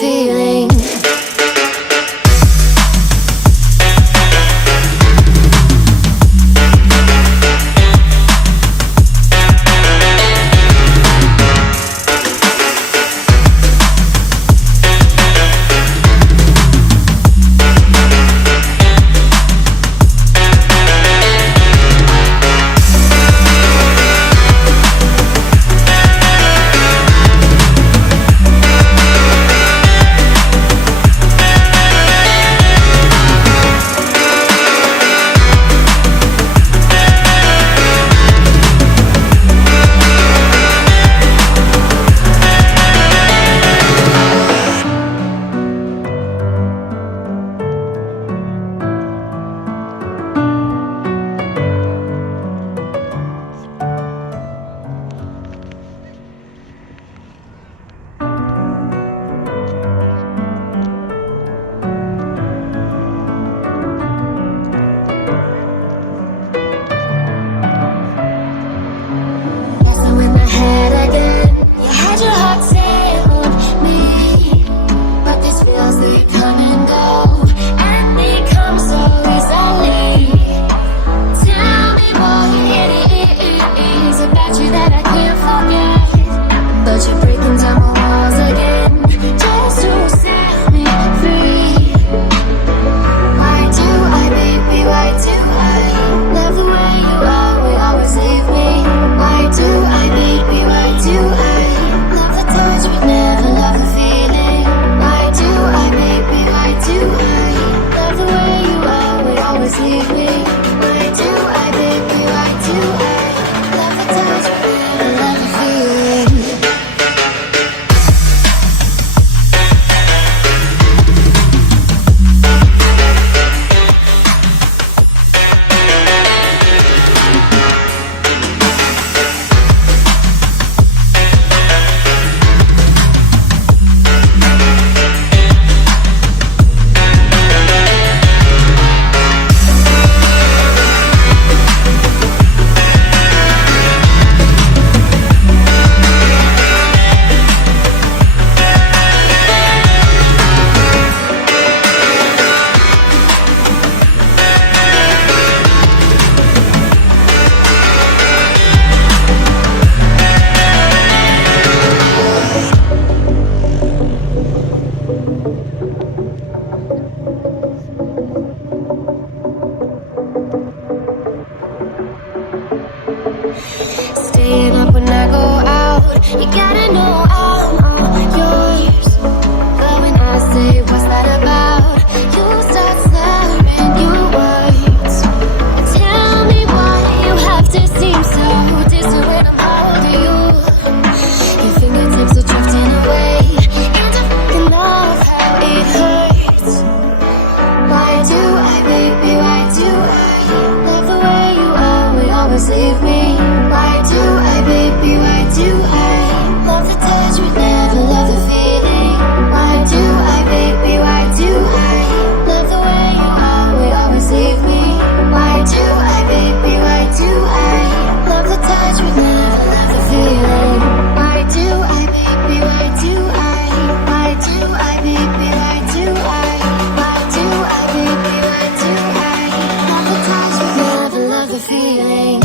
feeling. Staying up when I go out, you gotta know I'm yours. But when I say what's that about, you start slurring your words. Tell me why you have to seem so distant when I'm holding you. Your fingertips are drifting away, and I fucking know how it hurts. Why do I, baby, why do I love the way you are, we always leave me? Why do I, baby, why do I love the touch but never love the feeling? Why do I, baby, why do I love the way you are, we always leave me? Why do I, baby, why do I love the touch but never love the feeling? Why do I, baby, why do I baby, why do I baby, why do I love the touch but never love the feeling?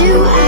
too